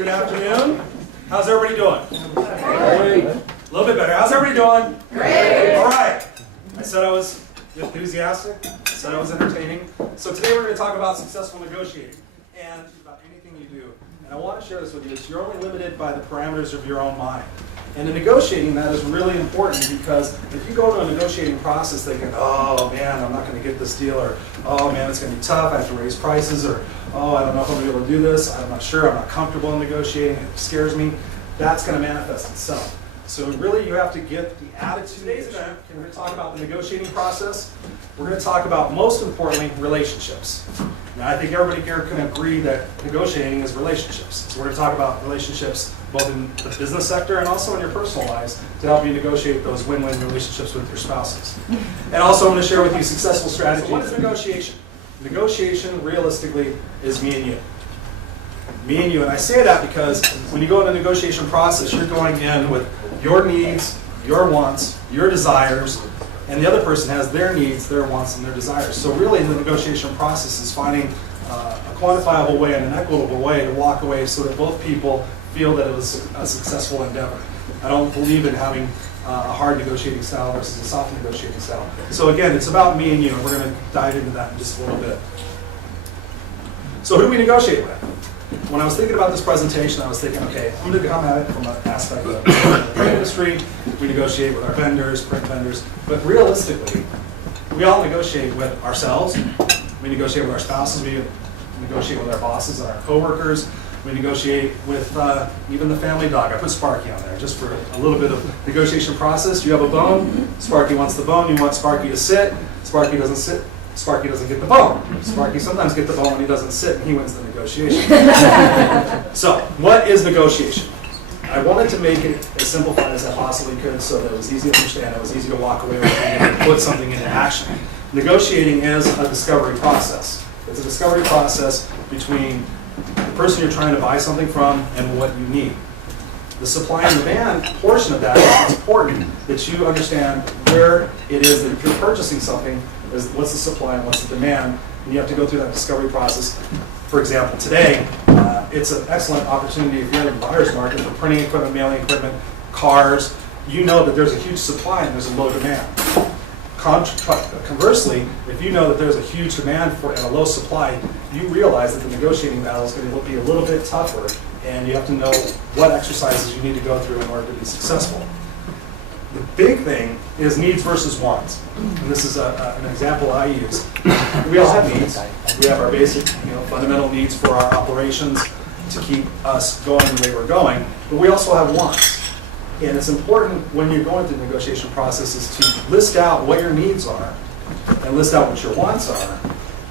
Good afternoon. How's everybody doing? Great. A little bit better. How's everybody doing? Great. All right. I said I was enthusiastic. I said I was entertaining. So today we're going to talk about successful negotiating and about anything you do. And I want to share this with you. You're only limited by the parameters of your own mind. And in negotiating, that is really important because if you go to a negotiating process thinking, oh man, I'm not going to get this deal, or oh man, it's going to be tough, I have to raise prices, or oh, I don't know if I'm going to be able to do this, I'm not sure, I'm not comfortable in negotiating, it scares me, that's going to manifest itself. So really you have to get the attitude. Today's event, we're going to talk about the negotiating process. We're going to talk about, most importantly, relationships. Now I think everybody here can agree that negotiating is relationships. So we're going to talk about relationships both in the business sector and also in your personal lives to help you negotiate those win-win relationships with your spouses. And also I'm going to share with you successful strategies. So what is negotiation? Negotiation, realistically, is me and you. Me and you, and I say that because when you go into the negotiation process, you're going in with your needs, your wants, your desires, and the other person has their needs, their wants, and their desires. So really the negotiation process is finding a quantifiable way and an equitable way to walk away so that both people feel that it was a successful endeavor. I don't believe in having a hard negotiating style versus a soft negotiating style. So again, it's about me and you, and we're going to dive into that in just a little bit. So who do we negotiate with? When I was thinking about this presentation, I was thinking, okay, I'm going to come at it from an aspect of the print industry. We negotiate with our vendors, print vendors, but realistically, we all negotiate with ourselves. We negotiate with our spouses. We negotiate with our bosses and our coworkers. We negotiate with even the family dog. I put Sparky on there just for a little bit of negotiation process. You have a bone. Sparky wants the bone. You want Sparky to sit. Sparky doesn't sit. Sparky doesn't get the bone. Sparky sometimes gets the bone when he doesn't sit, and he wins the negotiation. So, what is negotiation? I wanted to make it as simplified as I possibly could so that it was easy to understand, it was easy to walk away with, and put something into action. Negotiating is a discovery process. It's a discovery process between the person you're trying to buy something from and what you need. The supply and demand portion of that is important that you understand where it is that if you're purchasing something, is what's the supply and what's the demand, and you have to go through that discovery process. For example, today, it's an excellent opportunity if you're in the buyer's market for printing equipment, mailing equipment, cars. You know that there's a huge supply and there's a low demand. Conversely, if you know that there's a huge demand for and a low supply, you realize that the negotiating battle is going to be a little bit tougher, and you have to know what exercises you need to go through in order to be successful. The big thing is needs versus wants. And this is an example I use. We all have needs. We have our basic, fundamental needs for our operations to keep us going the way we're going, but we also have wants. And it's important when you're going through the negotiation process is to list out what your needs are and list out what your wants are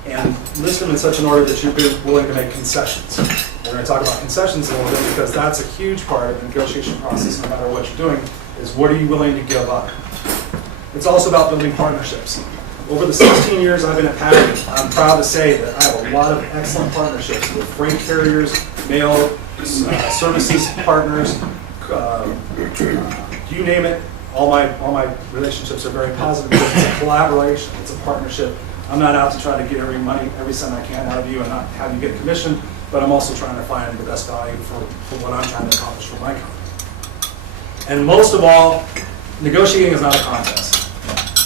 and list them in such an order that you're willing to make concessions. We're going to talk about concessions in a little bit because that's a huge part of the negotiation process no matter what you're doing, is what are you willing to give up. It's also about building partnerships. Over the 16 years I've been at Patterson, I'm proud to say that I have a lot of excellent partnerships with freight carriers, mail services partners, you name it. All my relationships are very positive. It's a collaboration. It's a partnership. I'm not out to try to get every cent I can out of you and not have you get commission, but I'm also trying to find the best value for what I'm trying to accomplish for my company. And most of all, negotiating is not a contest.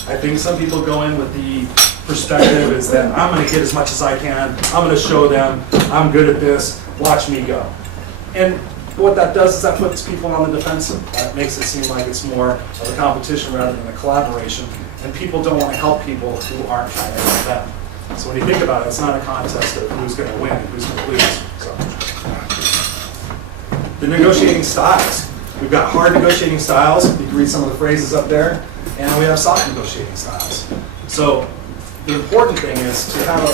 I think some people go in with the perspective is that I'm going to get as much as I can. I'm going to show them I'm good at this. Watch me go. And what that does is that puts people on the defensive. That makes it seem like it's more of a competition rather than a collaboration. And people don't want to help people who aren't trying to help them. So when you think about it, it's not a contest of who's going to win and who's going to lose. So, the negotiating styles. We've got hard negotiating styles. You can read some of the phrases up there. And we have soft negotiating styles. So the important thing is to have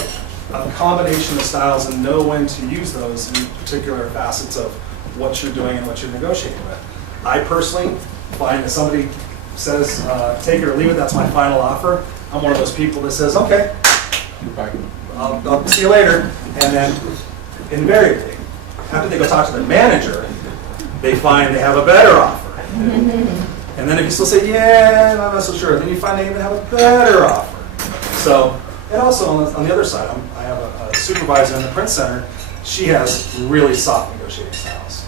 a combination of styles and know when to use those in particular facets of what you're doing and what you're negotiating with. I personally find that somebody says, take it or leave it, that's my final offer. I'm one of those people that says, okay, I'll see you later. And then invariably, after they go talk to the manager, they find they have a better offer. And then if you still say, yeah, I'm not so sure, then you find they even have a better offer. So, and also on the other side, I have a supervisor in the print center, she has really soft negotiating styles.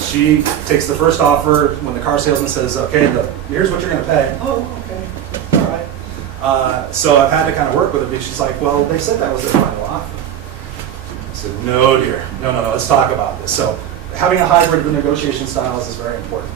She takes the first offer when the car salesman says, okay, here's what you're going to pay. Oh, okay, all right. So I've had to kind of work with her because she's like, well, they said that was their final offer. I said, no, dear, no, let's talk about this. So having a hybrid of the negotiation styles is very important.